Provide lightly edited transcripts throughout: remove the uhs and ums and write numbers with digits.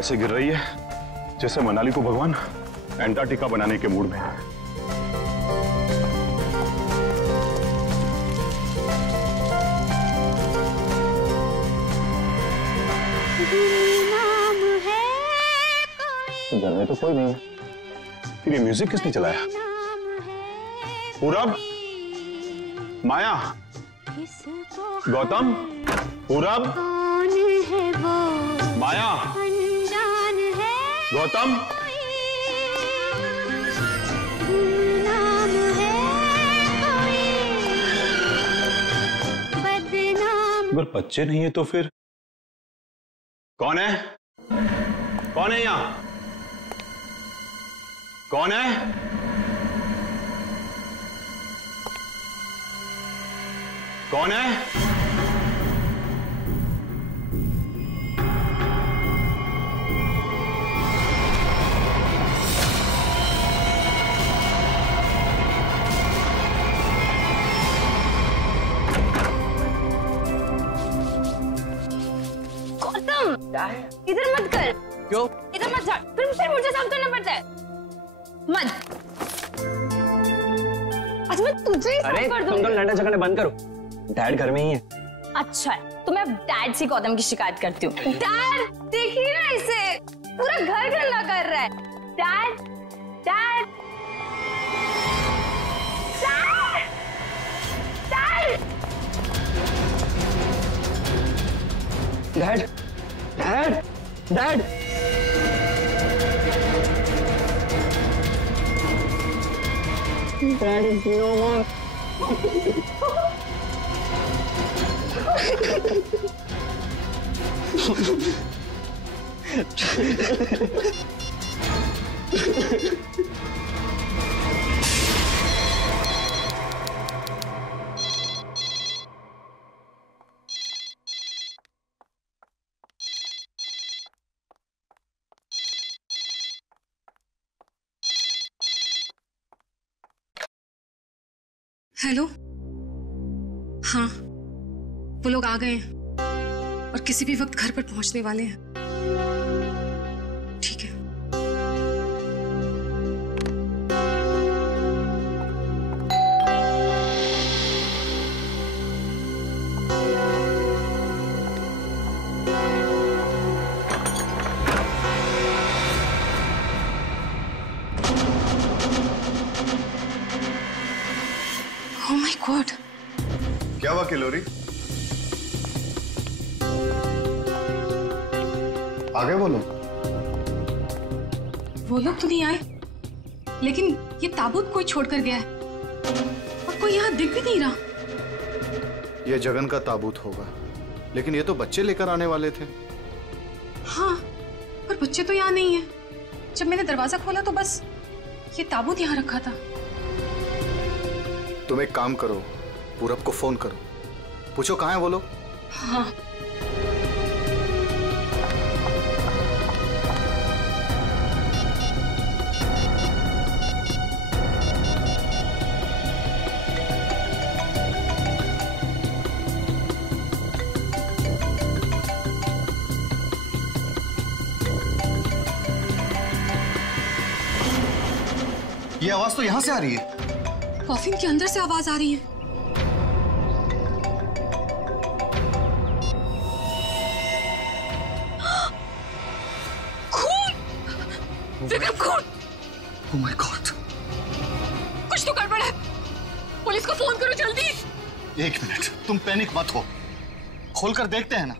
ऐसे गिर रही है जैसे मनाली को भगवान एंटार्क्टिका बनाने के मूड में है। घर में तो कोई नहीं है, फिर ये म्यूजिक किसने चलाया? पूरब, माया, गौतम, पूरब, माया, गौतम। अगर बच्चे नहीं है तो फिर कौन है? कौन है यहां? कौन है? कौन है? गौतम, इधर मत कर। क्यों? इधर मत जा, फिर मुझे साफ करना पड़ता है। मत। अच्छा मैं तुझे ही साफ कर दूंगी। तुम तो लड़ना झगड़ना बंद करो, डैड घर में ही है। अच्छा है, तो मैं अब डैड से गौतम की शिकायत करती हूँ। डैड देखिए ना इसे, पूरा घर गंदा कर रहा है। Dad, dad, dad, dad, dad, dad. Dad is no more. Hello, हाँ वो लोग आ गए हैं और किसी भी वक्त घर पर पहुंचने वाले हैं। ठीक है। Oh my God! क्या हुआ किलोरी? आ गए वो लोग? वो लोग तो नहीं आए, लेकिन ये ताबूत कोई छोड़कर गया है और कोई यहाँ दिख भी नहीं रहा। ये जगन का ताबूत होगा, लेकिन ये तो बच्चे लेकर आने वाले थे। हाँ, पर बच्चे तो यहाँ नहीं है। जब मैंने दरवाजा खोला तो बस ये ताबूत यहाँ रखा था। तुम एक काम करो, पूरब को फोन करो, पूछो कहाँ है वो लोग। हाँ। ये आवाज तो यहाँ से आ रही है। कॉफिन के अंदर से आवाज आ रही है। खून! विक्रम, खून! Oh my God! कुछ तो गड़बड़ है। पुलिस को फोन करो जल्दी। एक मिनट, तुम पैनिक मत हो, खोलकर देखते हैं ना।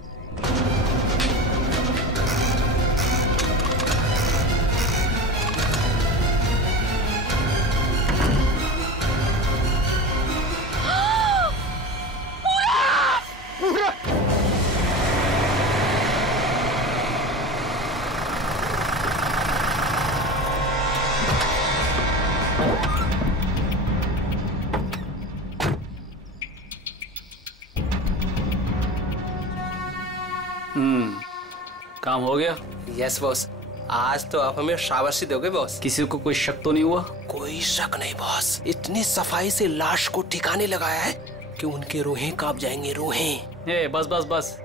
काम हो गया? यस बॉस, आज तो आप हमें शाबाशी दोगे बॉस। किसी को कोई शक तो नहीं हुआ? कोई शक नहीं बॉस, इतनी सफाई से लाश को ठिकाने लगाया है कि उनके रूहें कांप जाएंगे, रूहें। बस बस बस,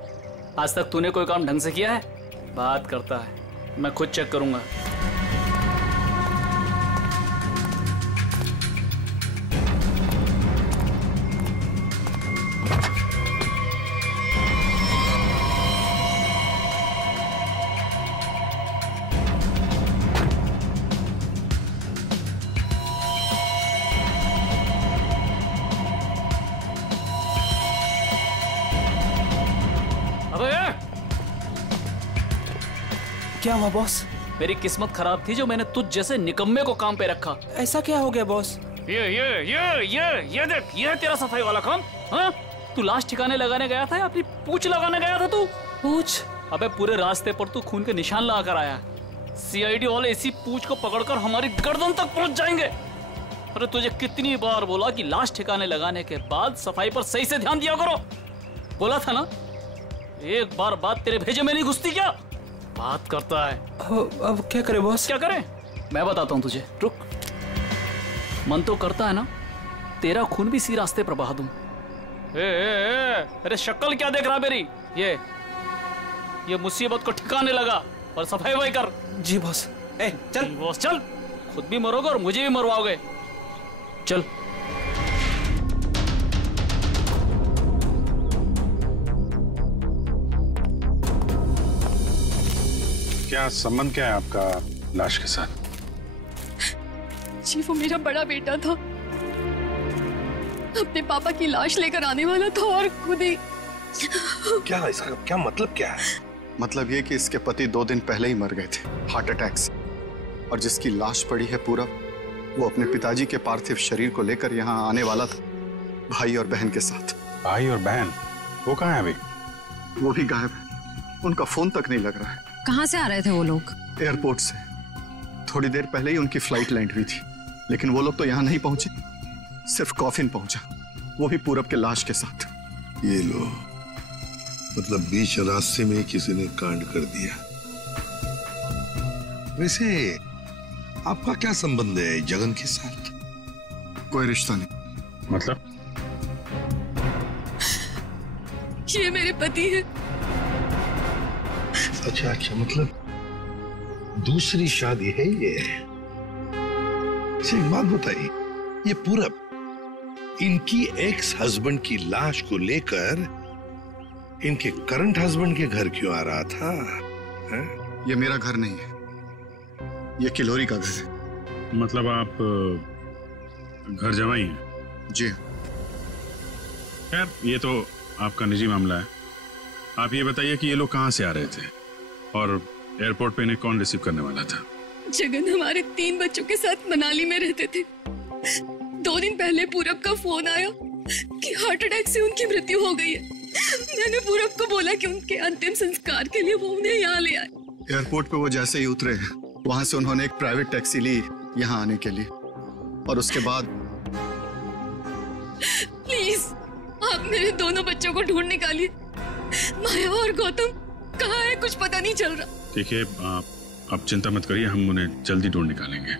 आज तक तूने कोई काम ढंग से किया है? बात करता है। मैं खुद चेक करूंगा। क्या हुआ बॉस? मेरी किस्मत खराब थी जो मैंने तुझ जैसे निकम्मे को काम पे रखा। ऐसा क्या हो गया बॉस? ये देख, ये है तेरा सफाई वाला काम। हाँ, तू लाश ठिकाने लगाने गया था या अपनी पूंछ लगाने गया था? तू पूंछ? अबे पूरे रास्ते पर तू खून के निशान लगा कर आया। सीआईडी वाले इसी पूंछ को पकड़कर हमारी गर्दन तक पहुंच जाएंगे। अरे तुझे कितनी बार बोला कि लाश ठिकाने लगाने के बाद सफाई पर सही से ध्यान दिया करो। बोला था ना, एक बार बात तेरे भेजे में नहीं घुसती क्या? बात करता है। अब क्या करे बॉस? क्या करे? मैं बताता हूँ तुझे, रुक। मन तो करता है ना तेरा खून भी इसी रास्ते पर बहा दूं। अरे शक्ल क्या देख रहा मेरी? ये मुसीबत को ठिकाने लगा और सफाई वही कर। जी बॉस। चल बॉस चल, खुद भी मरोगे और मुझे भी मरवाओगे। चल। क्या संबंध क्या है आपका लाश के साथ? जी वो मेरा बड़ा बेटा था, अपने पापा की लाश लेकर आने वाला था और खुद ही। क्या इसका क्या मतलब क्या है? मतलब ये कि इसके पति 2 दिन पहले ही मर गए थे हार्ट अटैक से, और जिसकी लाश पड़ी है पूरा, वो अपने पिताजी के पार्थिव शरीर को लेकर यहाँ आने वाला था, भाई और बहन के साथ। भाई और बहन? वो कहाँ है अभी? वो भी गायब है, उनका फोन तक नहीं लग रहा है। कहाँ से आ रहे थे वो लोग? एयरपोर्ट से। थोड़ी देर पहले ही उनकी फ्लाइट लैंड हुई थी, लेकिन वो लोग तो यहाँ नहीं पहुंचे, सिर्फ कॉफिन पहुंचा, वो भी पूरब के लाश के साथ। ये लो, मतलब बीच रास्ते में किसी ने कांड कर दिया। वैसे आपका क्या संबंध है जगन के साथ? कोई रिश्ता नहीं। मतलब? ये मेरे पति है। अच्छा अच्छा, मतलब दूसरी शादी है ये? एक बात बताइए, ये पूरब इनकी एक्स हस्बैंड की लाश को लेकर इनके करंट हस्बैंड के घर क्यों आ रहा था? है? ये मेरा घर नहीं है, ये किलोरी का घर है। मतलब आप घर जमाई हैं? जी। खैर, ये तो आपका निजी मामला है। आप ये बताइए कि ये लोग कहाँ से आ रहे थे और एयरपोर्ट पे इन्हें कौन रिसीव करने वाला था? जगन हमारे 3 बच्चों के साथ मनाली में रहते थे। 2 दिन पहले पूरब का फोन आया कि हार्ट अटैक से उनकी मृत्यु हो गई है। मैंने पूरब को बोला कि उनके अंतिम संस्कार के लिए वो उन्हें यहाँ ले आए। एयरपोर्ट पे वो जैसे ही उतरे, वहां से उन्होंने एक प्राइवेट टैक्सी ली यहाँ आने के लिए, और उसके बाद। प्लीज आप मेरे दोनों बच्चों को ढूंढ निकालिए। माया और गौतम कहाँ है, कुछ पता नहीं चल रहा। ठीक है, आप चिंता मत करिए, हम उन्हें जल्दी ढूंढ निकालेंगे।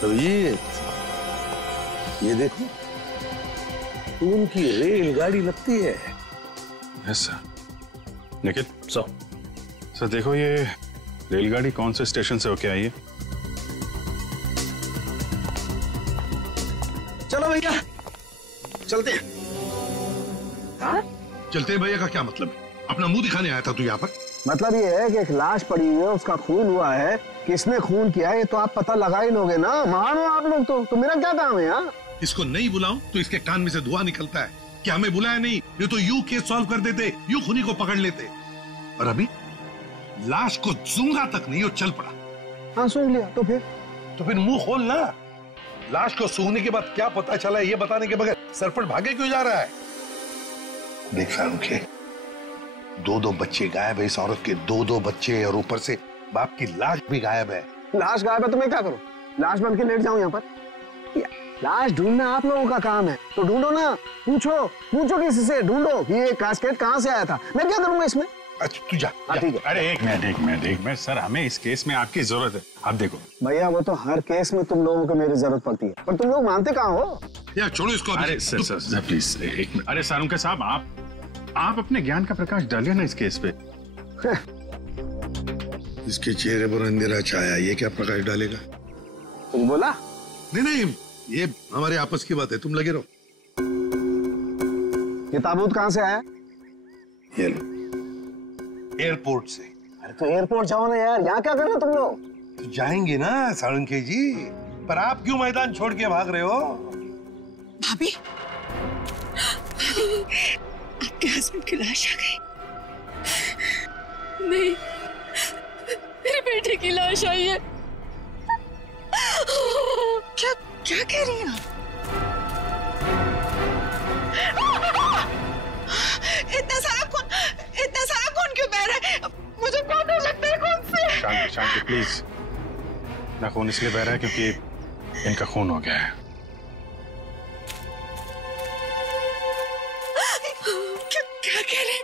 तो ये देखो, उनकी रेलगाड़ी लगती है। Yes sir. निखिल सर देखो, ये रेलगाड़ी कौन से स्टेशन से होके आई है? चलो भैया चलते हैं। चलते भैया का क्या मतलब है? अपना मुंह दिखाने आया था तू यहाँ पर? मतलब ये है कि एक लाश पड़ी हुई है, उसका खून हुआ है, किसने खून किया है ये तो आप पता लगा ही लोगे ना। महान हो आप लोग तो मेरा क्या काम है यार? इसको नहीं बुलाऊं तो इसके कान में से धुआं निकलता है कि हमें बुलाया नहीं, ये तो यूं केस सॉल्व कर देते, यूं खूनी को पकड़ लेते। और अभी लाश को सूंघा तक नहीं, वो चल पड़ा। हाँ सूंघ लिया तो फिर मुंह खोल ना। लाश को सूंघने के बाद क्या पता चला ये बताने के बगैर सरपट भागे क्यों जा रहा है? देख फारूक के 2 बच्चे गायब है, इस औरत के 2 बच्चे, और ऊपर से बाप की लाश भी गायब है। लाश गायब है तो मैं क्या करूं? लाश बन के लेट जाऊं यहाँ पर? लाश ढूंढना आप लोगों का काम है, तो ढूंढो ना। पूछो किसी से, ढूंढो ये कैस्केट कहाँ से आया था। मैं क्या करूंगा इसमें? अच्छा तू जा। ठीक है। अरे एक मिनट सर, हमें इस केस में आपकी जरूरत है। आप देखो भैया, वो तो हर केस में तुम लोगों को मेरी जरूरत पड़ती है, पर तुम लोग मानते कहाँ हो? यार छोड़ो इसको। अरे सर प्लीज एक मिनट। अरे सारुंके साहब, आप अपने ज्ञान का प्रकाश डालिए ना इस केस पे। इसके चेहरे पर अंधेरा छाया, ये क्या प्रकाश डालेगा? कुछ बोला? नहीं, ये हमारे आपस की बात है, तुम लगे रहो। ये ताबूत कहाँ से आया? ये लो, एयरपोर्ट से। अरे तो एयरपोर्ट जाओ ना यार, यहाँ क्या कर रहे हो तुम लोग? तो जाएंगे ना साळुंखे जी, पर आप क्यों मैदान छोड़ के भाग रहे हो? भाभी, आपके हस्बैंड की लाश आ गई। नहीं, मेरे बेटे की लाश आई है। क्या क्या कह रही हैं आप? इतना सारा खून क्यों बह रहा है? मुझे बहुत डर लगता है खून से। शांति प्लीज। ना खून इसलिए बह रहा है क्योंकि इनका खून हो गया है। क्या कह रहे?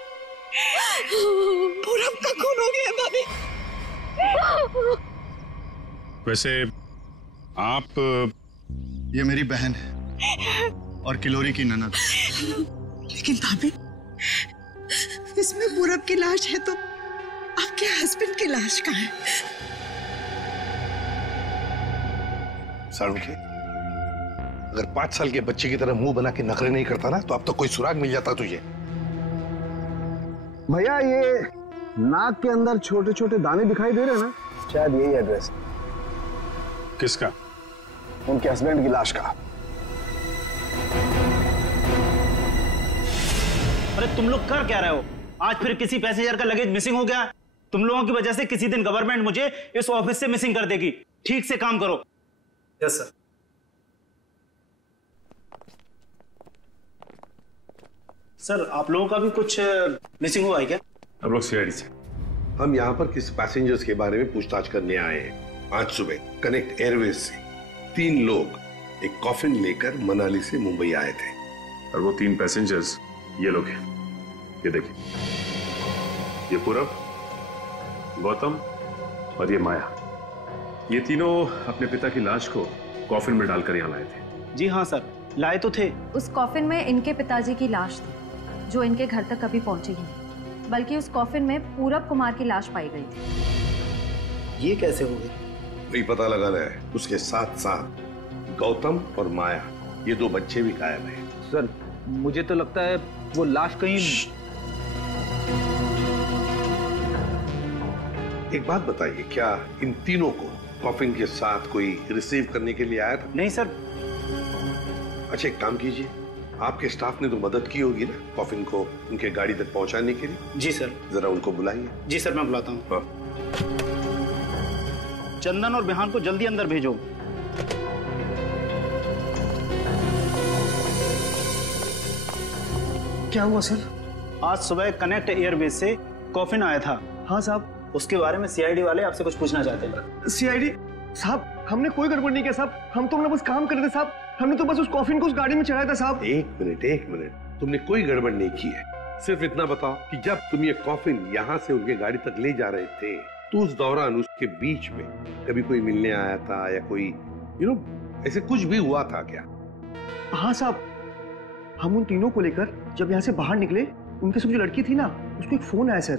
पूरब का खून हो गया भाभी। वैसे आप, ये मेरी बहन है और किलोरी की ननद। लेकिन भाभी, इसमें पूरब की लाश है तो आपके हस्बैंड की लाश कहाँ है? साळुंखे, अगर 5 साल के बच्चे की तरह मुंह बना के नखरे नहीं करता ना, तो अब तो कोई सुराग मिल जाता तुझे। भैया, ये नाक के अंदर छोटे छोटे दाने दिखाई दे रहे हैं ना, शायद यही एड्रेस। किसका? उनके हस्बैंड की लाश का। अरे तुम लोग कर क्या रहे हो? आज फिर किसी पैसेंजर का लगेज मिसिंग हो गया। तुम लोगों की वजह से किसी दिन गवर्नमेंट मुझे इस ऑफिस से मिसिंग कर देगी। ठीक से काम करो। Yes sir. सर, आप लोगों का भी कुछ मिसिंग हुआ है क्या? हम लोग सीआईडी से। हम यहाँ पर किसी पैसेंजर्स के बारे में पूछताछ करने आए हैं। आज सुबह कनेक्ट एयरवेज से 3 लोग एक कॉफिन लेकर मनाली से मुंबई आए थे। और वो 3 पैसेंजर्स ये लोग हैं। ये देखिए, ये पूरब, गौतम और ये माया। ये तीनों अपने पिता की लाश को कॉफिन में डालकर यहाँ लाए थे। जी हाँ सर, लाए तो थे। उस कॉफिन में इनके पिताजी की लाश थी, जो इनके घर तक कभी पहुंची ही नहीं, बल्कि उस कॉफिन में पूरब कुमार की लाश पाई गई थी। ये कैसे हो गई? वही पता लगाना है। उसके साथ साथ गौतम और माया, ये 2 बच्चे भी गायब हैं। सर, मुझे तो लगता है वो लाश कहीं। एक बात बताइए, क्या इन तीनों को कॉफिन के साथ कोई रिसीव करने के लिए आया था? नहीं सर। अच्छा, एक काम कीजिए, आपके स्टाफ ने तो मदद की होगी ना कॉफिन को उनके गाड़ी तक पहुंचाने के लिए। जी सर। जरा उनको बुलाइए। जी सर, मैं बुलाता हूँ। हाँ। चंदन और बिहान को जल्दी अंदर भेजो। क्या हुआ सर? आज सुबह कनेक्ट एयरवेज से कॉफिन आया था। हाँ साहब। उसके बारे में सीआईडी वाले आपसे कुछ पूछना चाहते हैं। सीआईडी साहब, हमने कोई गड़बड़ नहीं किया साहब। हम तो बस काम कर रहे थे साहब। हमने तो बस उस कॉफिन को उस गाड़ी में चढ़ाया था साहब। एक मिनट, तुमने कोई गड़बड़ नहीं की है। सिर्फ इतना बताओ कि जब तुम ये कॉफिन यहाँ से उनके गाड़ी तक ले जा रहे थे, तो उस दौरान उसके बीच में कभी कोई मिलने आया था या कोई ऐसे कुछ भी हुआ था क्या? हाँ साहब, हम उन तीनों को लेकर जब यहाँ से बाहर निकले, उनके साथ जो लड़की थी ना, उसको एक फोन आया सर।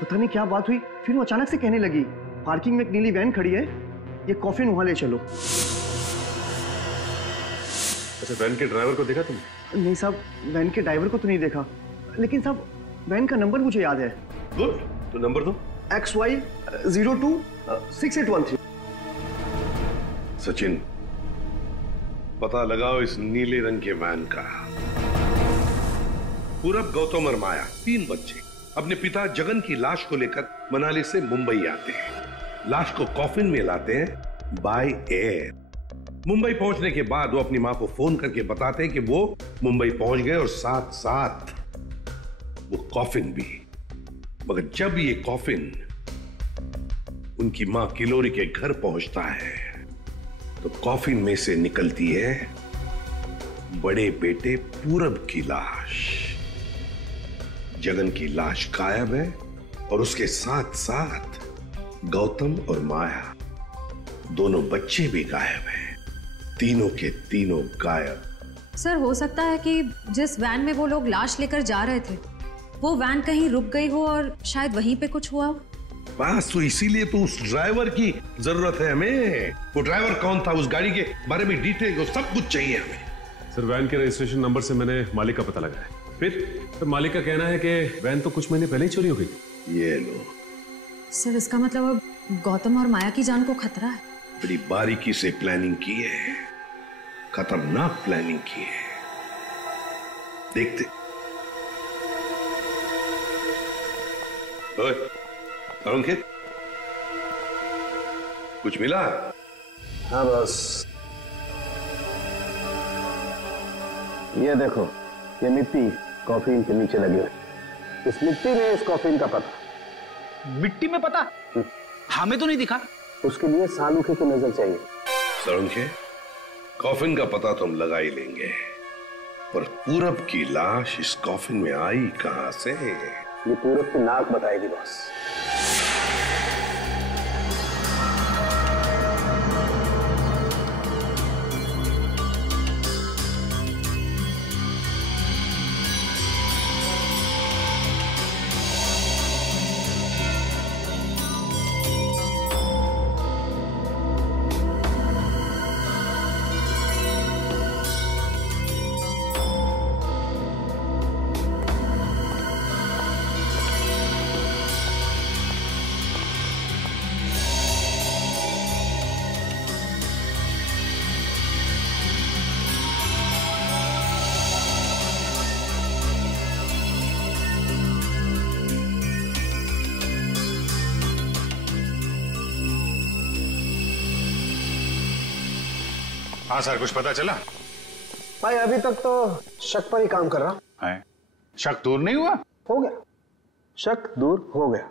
पता नहीं क्या बात हुई, फिर वो अचानक से कहने लगी, पार्किंग में एक नीली वैन खड़ी है, ये कॉफिन वहां ले चलो। अच्छा, वैन के ड्राइवर को देखा तुमने? नहीं साहब, वैन के ड्राइवर को तो नहीं देखा, लेकिन साहब वैन का नंबर मुझे याद है। गुड, तो नंबर दो। XY026813। सचिन, पता लगाओ इस नीले रंग के वैन का। पूरब, गौतम और माया, 3 बच्चे अपने पिता जगन की लाश को लेकर मनाली से मुंबई आते हैं। लाश को कॉफिन में लाते हैं बाय एयर। मुंबई पहुंचने के बाद वो अपनी मां को फोन करके बताते हैं कि वो मुंबई पहुंच गए और साथ साथ वो कॉफिन भी। मगर जब ये कॉफिन उनकी मां किलोरी के घर पहुंचता है, तो कॉफिन में से निकलती है बड़े बेटे पूरब की लाश। जगन की लाश गायब है और उसके साथ साथ गौतम और माया दोनों बच्चे भी गायब हैं। तीनों के तीनों गायब। सर, हो सकता है कि जिस वैन में वो लोग लाश लेकर जा रहे थे वो वैन कहीं रुक गई हो और शायद वहीं पे कुछ हुआ हो। बस तो इसीलिए तो उस ड्राइवर की जरूरत है हमें। वो ड्राइवर कौन था, उस गाड़ी के बारे में डिटेल सब कुछ चाहिए हमें। सर, वैन के रजिस्ट्रेशन नंबर से मैंने मालिक का पता लगाया। फिर मालिक का कहना है कि वैन तो कुछ महीने पहले ही चोरी हो गई। ये लो सर, इसका मतलब अब गौतम और माया की जान को खतरा है। बड़ी बारीकी से प्लानिंग की है, खतरनाक प्लानिंग की है। देखते। ओए, अंकित, कुछ मिला? हाँ बस, ये देखो, ये मिट्टी कॉफीन के नीचे लगी हुई। इस मिट्टी में इस कॉफीन का पता। मिट्टी में पता? हमें तो नहीं दिखा। उसके लिए सालूखे की नजर चाहिए। सालूखे, कॉफिन का पता तो हम लगा ही लेंगे, पर पूरब की लाश इस कॉफिन में आई कहां से? ये पूरब की नाक बताएगी बॉस। हाँ सर, कुछ पता चला? भाई अभी तक तो शक पर ही काम कर रहा है। शक दूर नहीं हुआ? हो गया, शक दूर हो गया।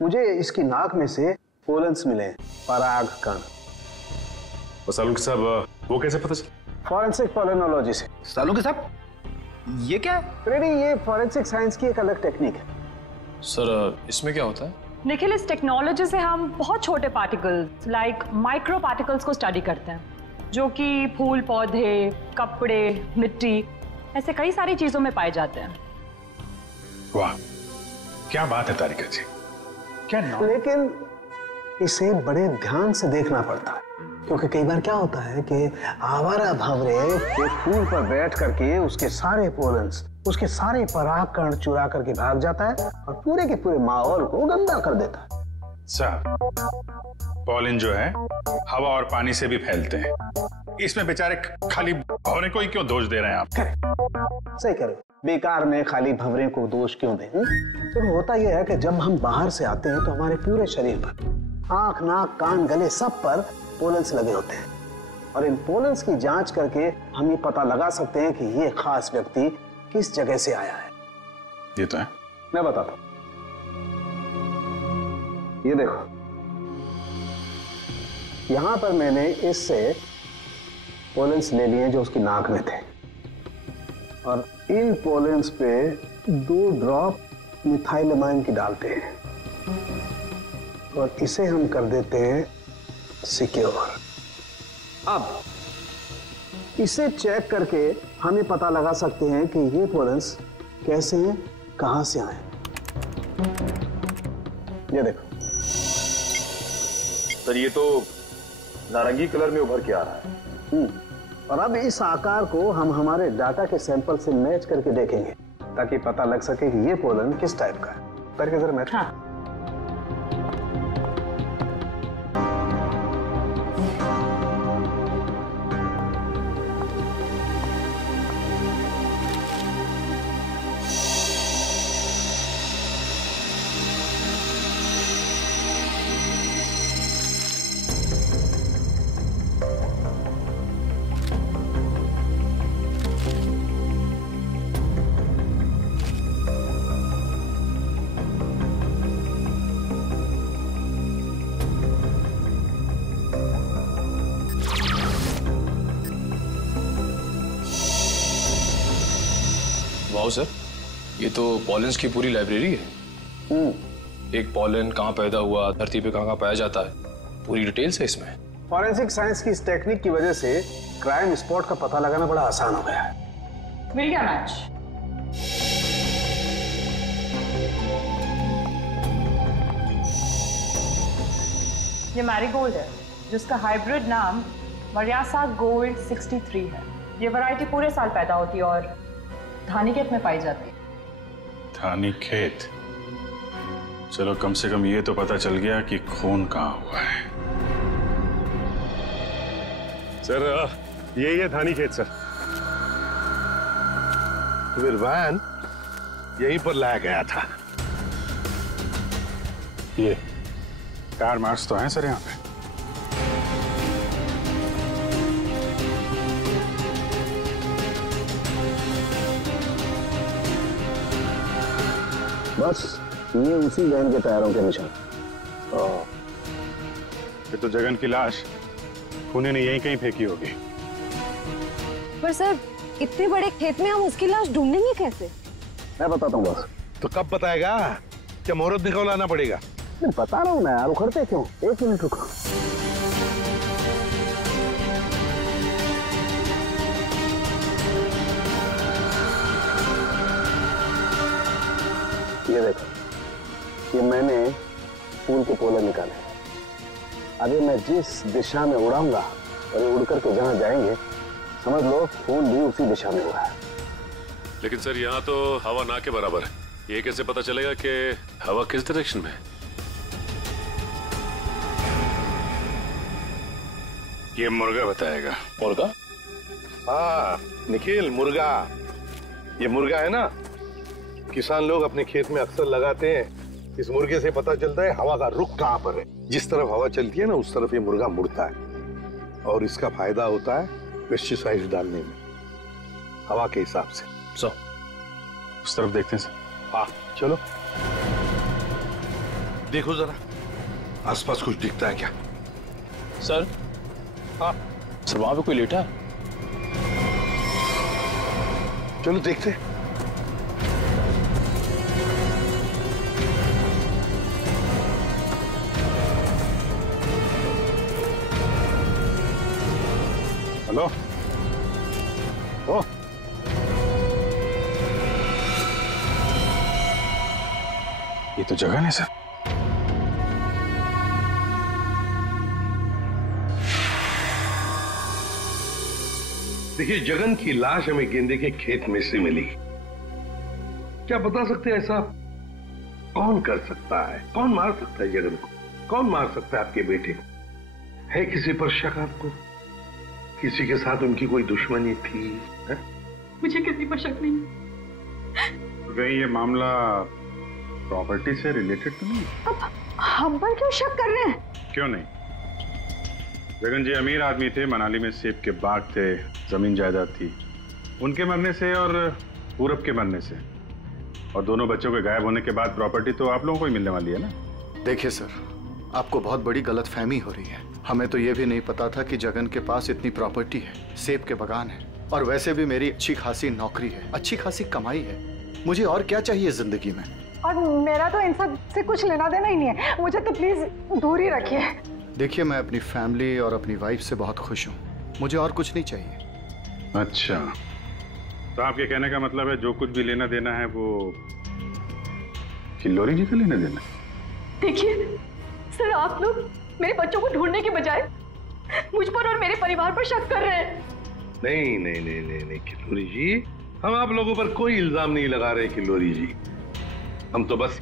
मुझे इसकी नाक में से पोलन्स मिले, पराग कण। सालूखे साहब, वो कैसे पता चला? फॉरेंसिक पोलिनोलॉजी से। सालूखे साहब, ये क्या है? रेडी, ये फॉरेंसिक साइंस की एक अलग टेक्निक है। सर, इसमें क्या होता है? निखिल, इस टेक्नोलॉजी से हम बहुत छोटे पार्टिकल्स लाइक माइक्रो पार्टिकल्स को स्टडी करते हैं, जो कि फूल, पौधे, कपड़े, मिट्टी, ऐसे कई सारी चीजों में पाए जाते हैं। वाह, क्या बात है तारिका जी, क्या नाम? लेकिन इसे बड़े ध्यान से देखना पड़ता है, क्योंकि कई बार क्या होता है कि आवारा भंवरे एक फूल पर बैठ करके उसके सारे पोलन्स, उसके सारे पराग कण चुरा करके भाग जाता है और पूरे के पूरे माहौल को गंदा कर देता है। साहब, पॉलिन जो है हवा और पानी से भी फैलते हैं। इसमें बेचारे खाली भंवरे को ही क्यों दोष दे रहे हैं आप? सही करो, बेकार में खाली भंवरे को दोष क्यों दें? तो होता यह है कि जब हम बाहर से आते हैं तो हमारे पूरे शरीर पर, आंख, नाक, कान, गले, सब पर पोलन्स लगे होते हैं, और इन पोलन्स की जांच करके हम ये पता लगा सकते हैं कि ये खास व्यक्ति किस जगह से आया है। ये तो है। मैं बताता हूं, ये देखो, यहां पर मैंने इससे पोलन्स ले लिए जो उसकी नाक में थे, और इन पोलन्स पे 2 ड्रॉप मिथाइलमाइन की डालते हैं और इसे हम कर देते हैं सिक्योर। अब इसे चेक करके हमें पता लगा सकते हैं कि ये पोलन्स कैसे हैं, कहां से आए। ये देखो सर, ये तो नारंगी कलर में उभर के आ रहा है। और अब इस आकार को हम हमारे डाटा के सैंपल से मैच करके देखेंगे, ताकि पता लग सके कि ये पोलन किस टाइप का है। करके जरा मैच। हाँ। वाओ सर, ये तो पॉलेंस की पूरी लाइब्रेरी है। एक पॉलन कहाँ पैदा हुआ, धरती पे कहाँ पाया जाता है, पूरी डिटेल्स है इसमें। फॉरेंसिक साइंस की इस टेक्निक की वजह से क्राइम स्पॉट का पता लगाना बड़ा आसान हो गया है। मिल गया मैच। ये मैरीगोल्ड है जिसका हाइब्रिड नाम मरियासा गोल्ड 63 है। ये वैरायटी पूरे साल पैदा होती है और धानीखेत में पाई जाती है। धानीखेत? चलो कम से कम ये तो पता चल गया कि खून कहाँ हुआ है। सर यही है धानीखेत सर। फिर वैन यहीं पर लाया गया था। ये कार मार्क्स तो हैं सर यहाँ पे। बस ये उसी वैन के टायरों के निशान। ये तो जगन की लाश खूनी ने यहीं कहीं फेंकी होगी। पर सर इतने बड़े खेत में हम उसकी लाश ढूंढेंगे कैसे? मैं बताता हूँ बस। तो कब बताएगा? क्या मुहूर्त निकलवाना पड़ेगा? मैं बता रहा हूँ ना यार, उखड़ते क्यों? 1 मिनट रुको। ये देखो, ये मैंने फूल के पोले निकाले। अभी मैं जिस दिशा में उड़ाऊंगा और ये उड़ करके जहां जाएंगे समझ लो फूल भी उसी दिशा में हुआ है। लेकिन सर यहाँ तो हवा ना के बराबर है, ये कैसे पता चलेगा कि हवा किस डायरेक्शन में है? ये मुर्गा बताएगा। मुर्गा? हाँ निखिल, मुर्गा। ये मुर्गा है ना, किसान लोग अपने खेत में अक्सर लगाते हैं। इस मुर्गे से पता चलता है हवा का रुख कहाँ पर है। जिस तरफ हवा चलती है ना उस तरफ ये मुर्गा मुड़ता है और इसका फायदा होता है पेस्टिसाइड डालने में, हवा के हिसाब से। सो उस तरफ देखते हैं सर। हाँ चलो देखो जरा आसपास कुछ दिखता है क्या? सर? हाँ सर वहां पे कोई लेटा है? चलो देखते हैं। हेलो? ओ ये तो जगन है सर। देखिए जगन की लाश हमें गेंदे के खेत में से मिली। क्या बता सकते हैं ऐसा कौन कर सकता है? कौन मार सकता है जगन को? कौन मार सकता है आपके बेटे को? है किसी पर शक आपको? किसी के साथ उनकी कोई दुश्मनी थी? है? मुझे किसी पर शक नहीं। कहीं ये मामला प्रॉपर्टी से रिलेटेड तो नहीं? अब हम पर क्यों शक कर रहे हैं? क्यों नहीं? जगन जी अमीर आदमी थे, मनाली में सेब के बाग थे, जमीन जायदाद थी। उनके मरने से और पूरब के मरने से और दोनों बच्चों के गायब होने के बाद प्रॉपर्टी तो आप लोगों को ही मिलने वाली है ना। देखिए सर, आपको बहुत बड़ी गलतफहमी हो रही है। हमें तो ये भी नहीं पता था कि जगन के पास इतनी प्रॉपर्टी है, सेब के बागान है और वैसे भी मेरी अच्छी खासी नौकरी है, अच्छी खासी कमाई है। मुझे और क्या चाहिए जिंदगी में? और मेरा तो इन सब से कुछ लेना देना ही नहीं है, मुझे तो प्लीज दूर ही रखिए। देखिए मैं अपनी फैमिली और अपनी वाइफ से बहुत खुश हूँ, मुझे और कुछ नहीं चाहिए। अच्छा, तो आपके कहने का मतलब है जो कुछ भी लेना देना है वो किल्लोरी जी का लेना देना? देखिए सर, आप लोग मेरे बच्चों को ढूंढने के बजाय मुझ पर और मेरे परिवार पर शक कर रहे हैं। नहीं नहीं नहीं नहीं नहीं किल्लोरी जी, हम आप लोगों पर कोई इल्जाम नहीं लगा रहे किल्लोरी जी। हम तो बस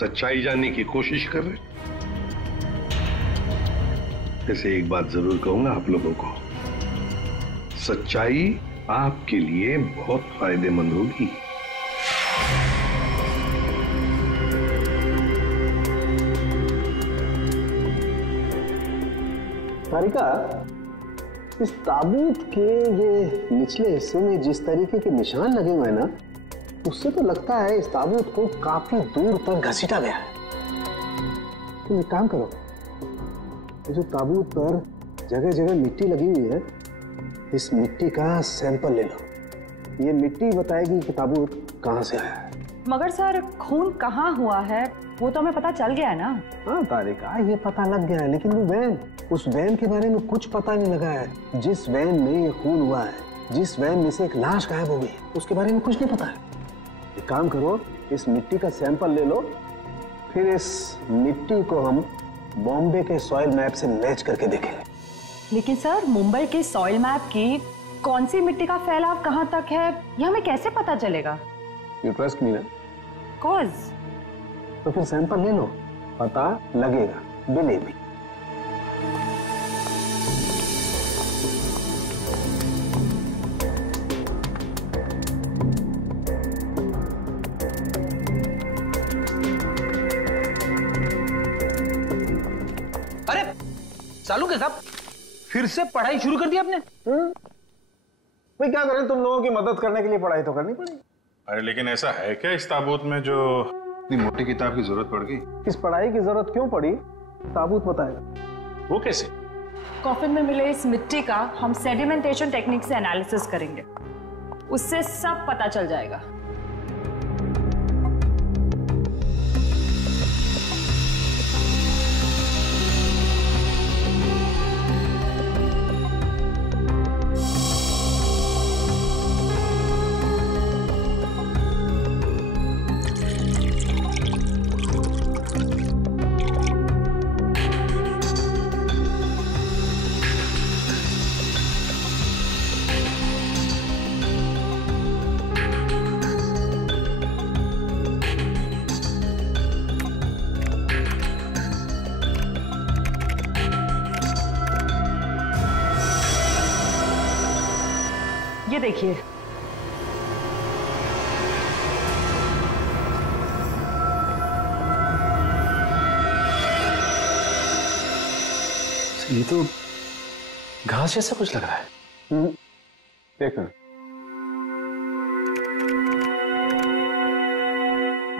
सच्चाई जानने की कोशिश कर रहे हैं। वैसे एक बात जरूर कहूंगा आप लोगों को, सच्चाई आपके लिए बहुत फायदेमंद होगी। तारिका, इस ताबूत के ये निचले हिस्से में जिस तरीके के निशान लगे हुए हैं ना, उससे तो लगता है इस ताबूत को काफी दूर तक घसीटा गया है। तुम एक काम करो, ये जो ताबूत पर जगह जगह मिट्टी लगी हुई है, इस मिट्टी का सैंपल ले लो। ये मिट्टी बताएगी कि ताबूत कहाँ से आया है। मगर सर खून कहाँ हुआ है वो तो हमें पता चल गया है ना। हाँ तारिका, ये पता लग गया है, लेकिन वो वैन, उस वैन के बारे में कुछ पता नहीं लगा है। जिस वैन में ये खून हुआ है, जिस वैन में से एक लाश गायब हो गई है, उसके बारे में कुछ नहीं पता है। एक काम करो, इस मिट्टी का सैंपल ले लो, फिर इस मिट्टी को हम बॉम्बे के सॉइल मैप से मैच करके देखेंगे। लेकिन सर मुंबई के सॉइल मैप की कौन सी मिट्टी का फैलाव कहाँ तक है ये हमें कैसे पता चलेगा? यू ट्रस्ट मी ना? कॉज तो फिर सैंपल ले लो, पता लगेगा, बिलीव मी। अरे सालू के साहब, फिर से पढ़ाई शुरू कर दी आपने? भाई क्या करें, तुम लोगों की मदद करने के लिए पढ़ाई तो करनी पड़ेगी। अरे लेकिन ऐसा है क्या इस ताबूत में जो इतनी मोटी किताब की जरूरत पड़ गई? इस पढ़ाई की जरूरत क्यों पड़ी, ताबूत बताएगा। वो कैसे? कॉफिन में मिले इस मिट्टी का हम सेडिमेंटेशन टेक्निक से एनालिसिस करेंगे, उससे सब पता चल जाएगा। ये देखिए, ये तो घास जैसा कुछ लग रहा है। देखो,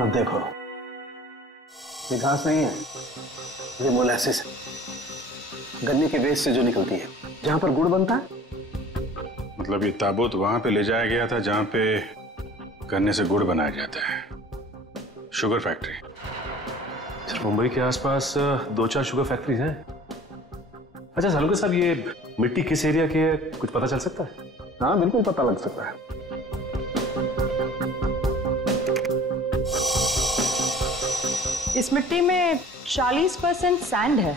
अब देखो, ये घास नहीं है, ये मोलासिस है, गन्ने के वेस्ट से जो निकलती है, जहां पर गुड़ बनता है। मतलब ये ताबूत वहां पे ले जाया गया था जहां पे गन्ने से गुड़ बनाया जाता है, शुगर फैक्ट्री। सर मुंबई के आसपास 2-4 शुगर फैक्ट्रीज हैं। अच्छा सालुके साहब, ये मिट्टी किस एरिया की है, कुछ पता चल सकता है? हाँ बिल्कुल पता लग सकता है। इस मिट्टी में 40% सैंड है।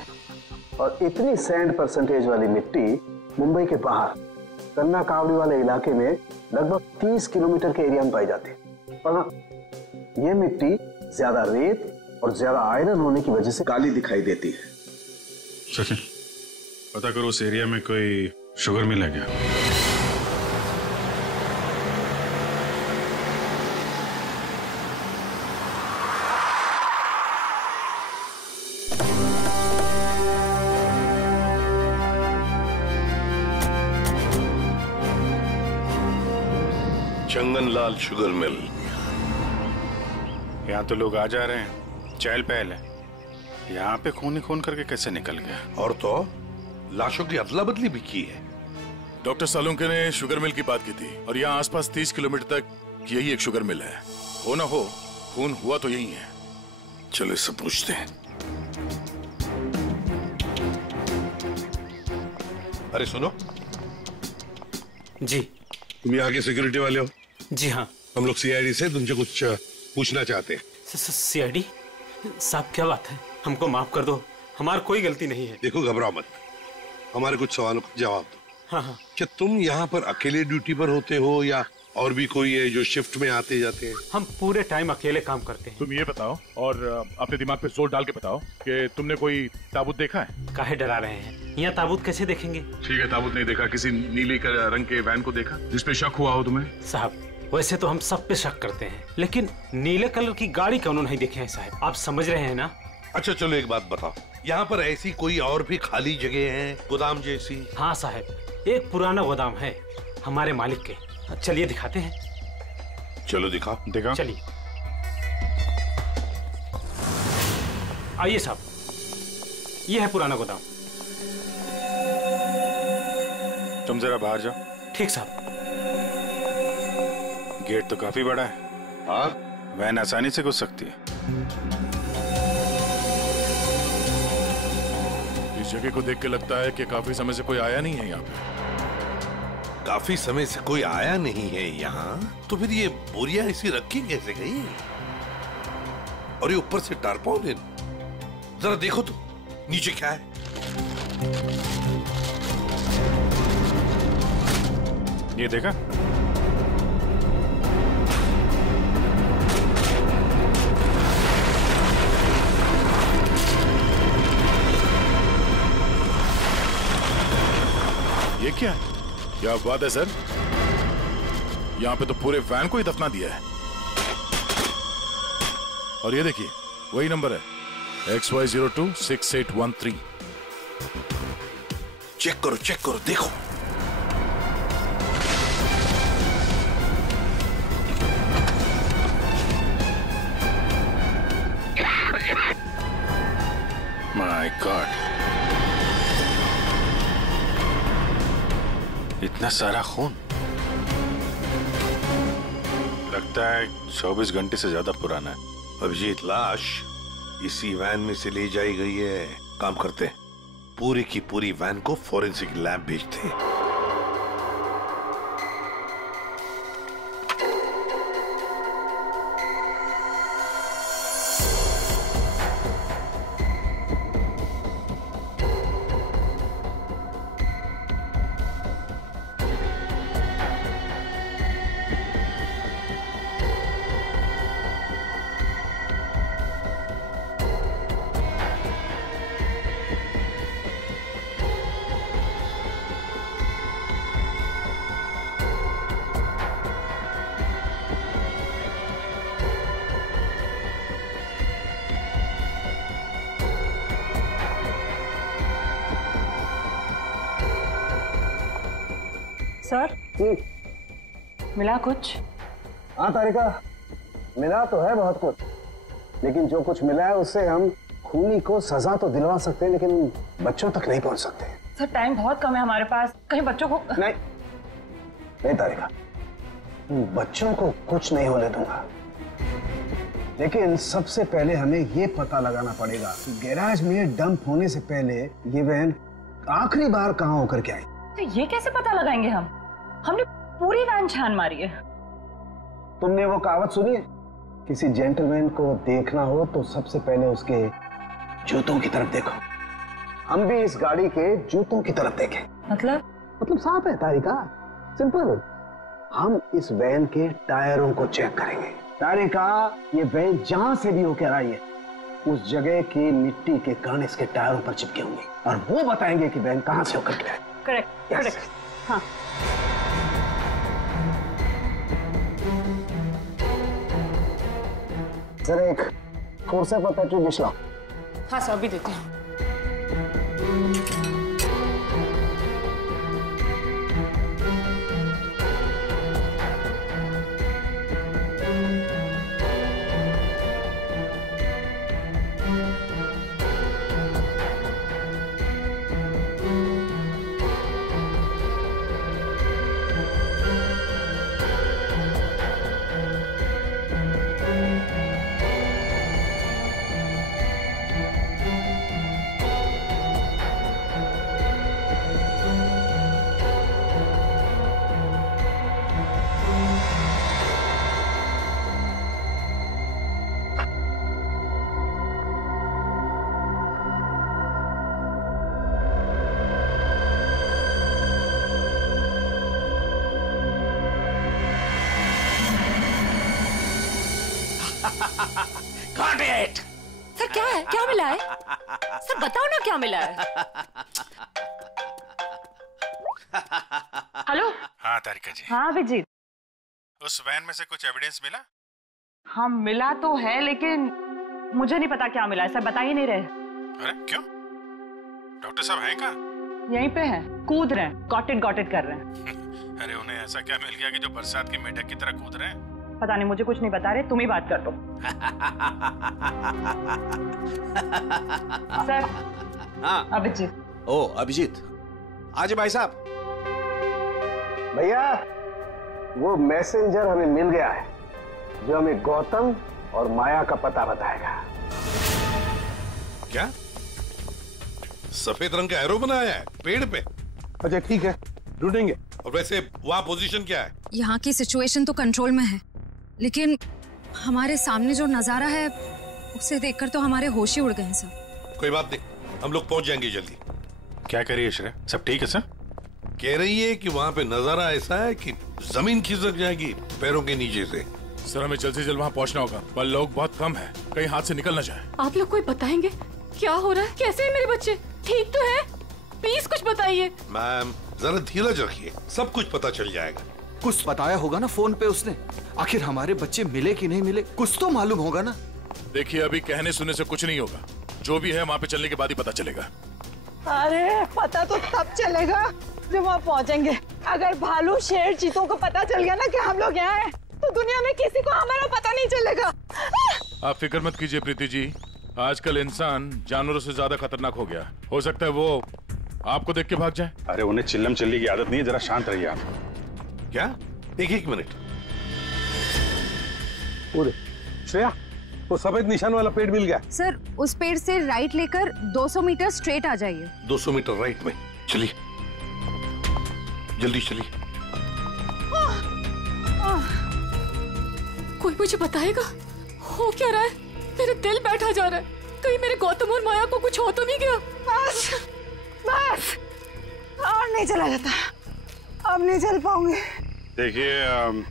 और इतनी सैंड परसेंटेज वाली मिट्टी मुंबई के बाहर कन्ना कावड़ी वाले इलाके में लगभग 30 किलोमीटर के एरिया में पाई जाती है। और हाँ, ये मिट्टी ज्यादा रेत और ज्यादा आयरन होने की वजह से काली दिखाई देती है। सचिन, पता करो उस एरिया में कोई शुगर मिल है क्या? चंगनलाल शुगर मिल। यहाँ तो लोग आ जा रहे हैं, चहल पहल है। यहाँ पे खून ही खून करके कैसे निकल गया? और तो लाशों की अदला बदली भी की है। डॉक्टर सालुंके ने शुगर मिल की बात की थी और यहाँ आसपास 30 किलोमीटर तक यही एक शुगर मिल है। हो ना हो, खून हुआ तो यही है। चलो इससे पूछते हैं। अरे सुनो जी, तुम यहाँ के सिक्योरिटी वाले हो? जी हाँ, हम लोग सीआईडी से तुमसे कुछ पूछना चाहते हैं। सीआईडी साहब, क्या बात है? हमको माफ कर दो, हमारी कोई गलती नहीं है। देखो घबराओ मत, हमारे कुछ सवालों का जवाब दो। हाँ हाँ। क्या तुम यहाँ पर अकेले ड्यूटी पर होते हो या और भी कोई है जो शिफ्ट में आते जाते हैं? हम पूरे टाइम अकेले काम करते हैं। तुम ये बताओ और अपने दिमाग पे जोर डाल के बताओ कि तुमने कोई ताबूत देखा है? काहे डरा रहे हैं? यहाँ ताबूत कैसे देखेंगे? ठीक है, ताबूत नहीं देखा, किसी नीली रंग के वैन को देखा जिसपे शक हुआ हो तुम्हें? साहब वैसे तो हम सब पे शक करते हैं, लेकिन नीले कलर की गाड़ी क्यों नहीं देखे हैं साहब? आप समझ रहे हैं ना? अच्छा चलो एक बात बताओ, यहाँ पर ऐसी कोई और भी खाली जगह है गोदाम जैसी? हाँ साहब, एक पुराना गोदाम है हमारे मालिक के, चलिए दिखाते हैं। चलो दिखाओ। दिखाओ। चलिए आइए साहब, ये है पुराना गोदाम। तुम जरा बाहर जाओ। ठीक साहब। गेट तो काफी बड़ा है, हाँ, वैन आसानी से घुस सकती है। इस जगह को देख के लगता है कि काफी समय से कोई आया नहीं है यहाँ पे। काफी समय से कोई आया नहीं है यहाँ, तो फिर ये बोरियां ऐसी रखी कैसे गई? और ये ऊपर से टारपॉलिन, जरा देखो तो नीचे क्या है। ये देखा? ये क्या है? क्या बात है सर, यहाँ पे तो पूरे वैन को ही दफना दिया है। और ये देखिए वही नंबर है XY026813। चेक करो देखो। माय गॉड, इतना सारा खून। लगता है 24 घंटे से ज्यादा पुराना है। अभिजीत, लाश इसी वैन में से ले जाई गई है। काम करते हैं, पूरी की पूरी वैन को फॉरेंसिक लैब भेजते हैं। सर, मिला कुछ? हाँ तारिका, मिला तो है बहुत कुछ, लेकिन जो कुछ मिला है उससे हम खूनी को सजा तो दिलवा सकते हैं, लेकिन उन बच्चों तक नहीं पहुंच सकते। सर, टाइम बहुत कम है हमारे पास, कहीं बच्चों को नहीं तारिका, उन बच्चों को कुछ नहीं होने दूंगा। लेकिन सबसे पहले हमें ये पता लगाना पड़ेगा कि गैराज में डंप होने से पहले ये वैन आखिरी बार कहाँ होकर के आई। तो ये कैसे पता लगाएंगे हम? हमने पूरी वैन छान मारी है। तुमने वो कहावत सुनी है, किसी जेंटलमैन को देखना हो तो सबसे पहले उसके जूतों की तरफ देखो। हम भी इस गाड़ी के जूतों की तरफ देखें। मतलब साफ है तारिका, सिंपल। हम इस वैन के टायरों को चेक करेंगे। तारिका, ये वैन जहां से भी होकर आई है उस जगह की मिट्टी के कण इसके टायरों पर चिपके होंगे और वो बताएंगे कि वैन कहां से होकर के आई। करेक्ट। हाँ। जरा एक कोर्सा पर पेट्रोल डिश लाओ। हाँ सर, अभी देती हूँ। सर, क्या है? क्या मिला है? सर बताओ ना, क्या मिला है? हेलो। हाँ तारिका जी। हाँ अभिजीत, उस वैन में से कुछ एविडेंस मिला? हाँ मिला तो है, लेकिन मुझे नहीं पता क्या मिला है। सर बता ही नहीं रहे। अरे क्यों? डॉक्टर साहब हैं कहाँ? यहीं पे हैं, कूद रहे हैं, गॉट इट कर रहे हैं। अरे उन्हें ऐसा क्या मिल गया कि जो बरसात की मेढक की तरह कूद रहे हैं? पता नहीं, मुझे कुछ नहीं बता रहे, तुम ही बात कर दो। सर। हाँ अभिजीत। ओ अभिजीत, आज भाई साहब। भैया, वो मैसेंजर हमें मिल गया है जो हमें गौतम और माया का पता बताएगा। क्या सफेद रंग का एरो बनाया है पेड़ पे? अच्छा ठीक है, ढूंढेंगे। और वैसे वहां पोजीशन क्या है? यहाँ की सिचुएशन तो कंट्रोल में है, लेकिन हमारे सामने जो नजारा है उसे देखकर तो हमारे होश ही उड़ गए हैं सर। कोई बात नहीं, हम लोग पहुंच जाएंगे जल्दी। क्या कह रही है श्रेया? सब ठीक है सर? कह रही है कि वहां पे नजारा ऐसा है कि जमीन खिसक जाएगी पैरों के नीचे से। सर हमें जल्द से जल्द वहां पहुंचना होगा, पर लोग बहुत कम है, कहीं हाथ से निकल ना जाए। आप लोग कोई बताएंगे क्या हो रहा है? कैसे है मेरे बच्चे? ठीक तो है? प्लीज कुछ बताइए। मैम जरा धीरज रखिए, सब कुछ पता चल जाएगा। कुछ बताया होगा ना फोन पे उसने। आखिर हमारे बच्चे मिले कि नहीं मिले, कुछ तो मालूम होगा ना। देखिए अभी कहने सुनने से कुछ नहीं होगा, जो भी है वहाँ पे चलने के बाद ही पता चलेगा। अरे पता तो तब चलेगा जब वहाँ पहुँचेंगे। अगर भालू शेर चीतों को पता चल गया ना कि हम लोग यहाँ हैं, तो दुनिया में किसी को हमारा पता नहीं चलेगा। आप फिक्र मत कीजिए प्रीति जी, आजकल इंसान जानवरों से ज्यादा खतरनाक हो गया। हो सकता है वो आपको देख के भाग जाए। अरे उन्हें चिल्लम चिल्ली की आदत नहीं है, जरा शांत रहिए आप। क्या? एक मिनट। श्रेया, वो सफेद निशान वाला पेड़ मिल गया। सर उस पेड़ से राइट लेकर 200 मीटर स्ट्रेट आ जाइए। 200 मीटर राइट में। चलिए जल्दी चलिए। कोई मुझे बताएगा हो क्या रहा है? मेरे दिल बैठा जा रहा है, कहीं मेरे गौतम और माया को कुछ हो तो नहीं गया? बस बस और नहीं चला जाता, अब नहीं चल पाऊंगी। देखिए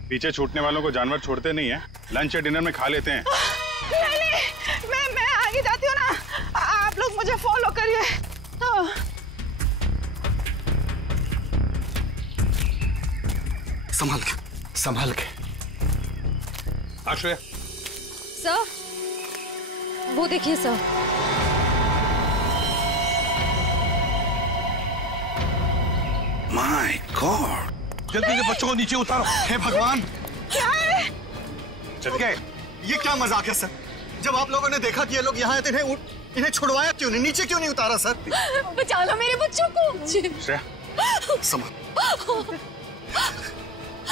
पीछे छूटने वालों को जानवर छोड़ते नहीं है, लंच या डिनर में खा लेते हैं। नहीं, मैं आगे जाती हूँ ना, आप लोग मुझे फॉलो करिए। संभाल के। आश्रय सर वो देखिए सर। माय गॉड, जल्दी से बच्चों को नीचे उतारो। हे भगवान, क्या है? चल गए। ये क्या मजाक है सर? जब आप लोगों ने देखा कि ये लोग यहाँ आए थे, इन्हें छुड़वाया क्यों नहीं, नीचे क्यों नहीं उतारा सर? बचा लो मेरे बच्चों को। श्रेया संभाल।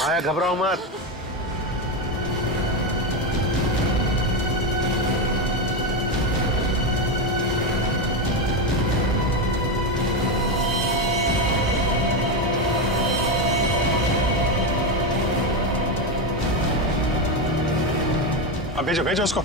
आया, घबराओ मत। अब भेजो उसको।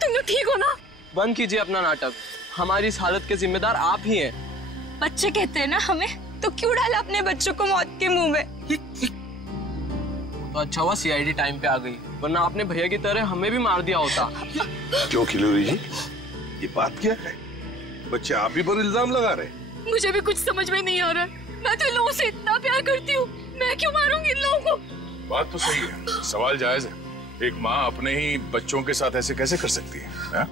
तुम लोग ठीक हो ना? बंद कीजिए अपना नाटक, हमारी इस हालत के जिम्मेदार आप ही हैं। बच्चे कहते हैं ना हमें, तो क्यों डाला अपने बच्चों को मौत के मुंह में? तो अच्छा हुआ सीआईडी टाइम पे आ गई, वरना आपने भैया की तरह हमें भी मार दिया होता। क्यों खिलोरी जी, ये बात क्या है? बच्चे आप ही पर इल्जाम लगा रहे? मुझे भी कुछ समझ में नहीं आ रहा है। मैं तो इन लोगों से इतना प्यार करती हूँ, मैं क्यों मारूंगी इन लोगों को? बात तो सही है, सवाल जायज है। एक माँ अपने ही बच्चों के साथ ऐसे कैसे कर सकती है?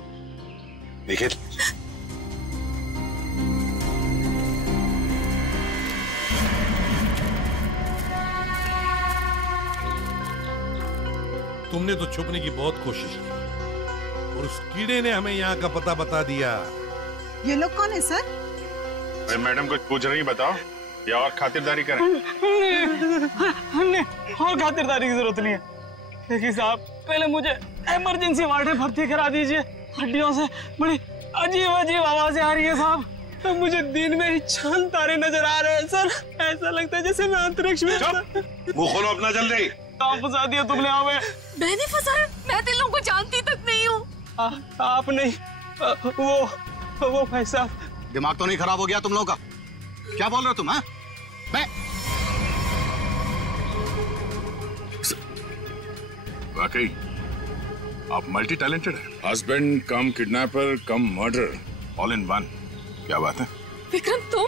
देखिए, तुमने तो छुपने की बहुत कोशिश की और उस कीड़े ने हमें यहाँ का पता बता दिया। ये लोग कौन है सर? अरे मैडम कुछ पूछ रही, बताओ या और खातिरदारी करें? हमने और खातिरदारी की जरूरत नहीं है, लेकिन साहब पहले मुझे इमरजेंसी वार्ड में भर्ती करा दीजिए। हड्डियों से बड़ी अजीब अजीब आवाजें आ रही है साहब, तो मुझे दिन में ही चांद तारे नजर आ रहे हैं सर। ऐसा लगता है जैसे मैं अंतरिक्ष में। मुंह खोलो अपना जल्दी। आप फंसा दिया तुमने हमें। मैंने फंसाया? मैं तो इन लोगों को जानती तक नहीं हूँ। आप नहीं, वो भाई साहब। दिमाग तो नहीं खराब हो गया तुम लोगों का? क्या बोल रहे हो तुम? हाँ, मैं वाकई आप मल्टी टैलेंटेड है। Husband come kidnapper come murder, all in one. क्या बात है? विक्रम तुम?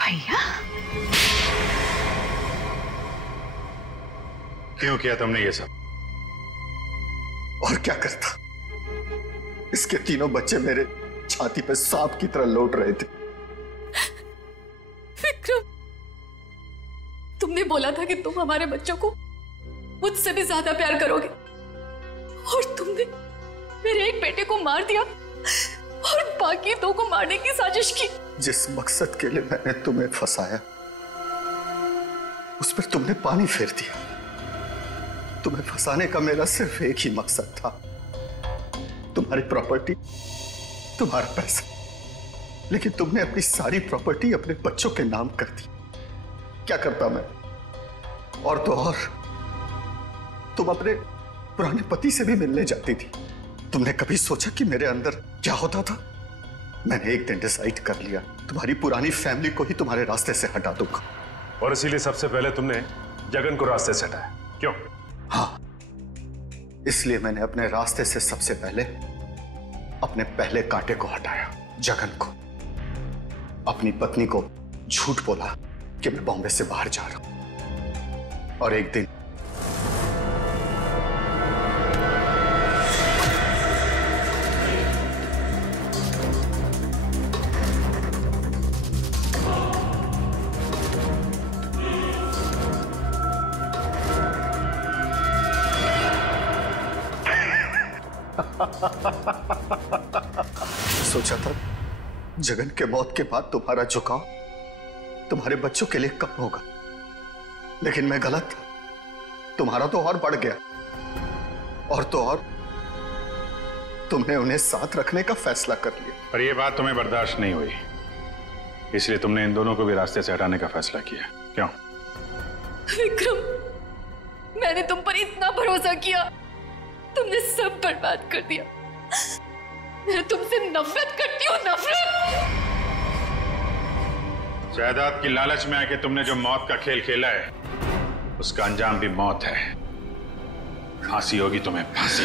भैया क्यों किया तुमने ये सब? और क्या करता? इसके तीनों बच्चे मेरे छाती पे सांप की तरह लौट रहे थे। विक्रम, तुमने बोला था कि तुम हमारे बच्चों को मुझसे भी ज्यादा प्यार करोगे, और तुमने मेरे एक बेटे को मार दिया और बाकी दो को मारने की साजिश की। जिस मकसद के लिए मैंने तुम्हें फंसाया उस पर तुमने पानी फेर दिया। तुम्हें फंसाने का मेरा सिर्फ एक ही मकसद था, तुम्हारी प्रॉपर्टी, तुम्हारा पैसा। लेकिन तुमने अपनी सारी प्रॉपर्टी अपने बच्चों के नाम कर दी। क्या करता मैं? और तो और तुम अपने पुराने पति से भी मिलने जाती थी। तुमने कभी सोचा कि मेरे अंदर क्या होता था? मैंने एक दिन डिसाइड कर लिया, तुम्हारी पुरानी फैमिली को ही तुम्हारे रास्ते से हटा दूंगा। और इसीलिए सबसे पहले तुमने जगन को रास्ते से हटाया, क्यों? हाँ, इसलिए मैंने अपने रास्ते से सबसे पहले अपने पहले कांटे को हटाया, जगन को। अपनी पत्नी को झूठ बोला कि मैं बॉम्बे से बाहर जा रहा हूं, और एक दिन सोचा था जगन के मौत के बाद तुम्हारा झुकाव तुम्हारे बच्चों के लिए कम होगा, लेकिन मैं गलत था। तुम्हारा तो और बढ़ गया, और तो और तुमने उन्हें साथ रखने का फैसला कर लिया। पर यह बात तुम्हें बर्दाश्त नहीं हुई, इसलिए तुमने इन दोनों को भी रास्ते से हटाने का फैसला किया, क्यों? विक्रम, मैंने तुम पर इतना भरोसा किया, तुमने सब बर्बाद कर दिया। मैं तुमसे नफरत करती हूँ, नफरत। जायदाद की लालच में आके तुमने जो मौत का खेल खेला है, उसका अंजाम भी मौत है। फांसी होगी तुम्हें, फांसी।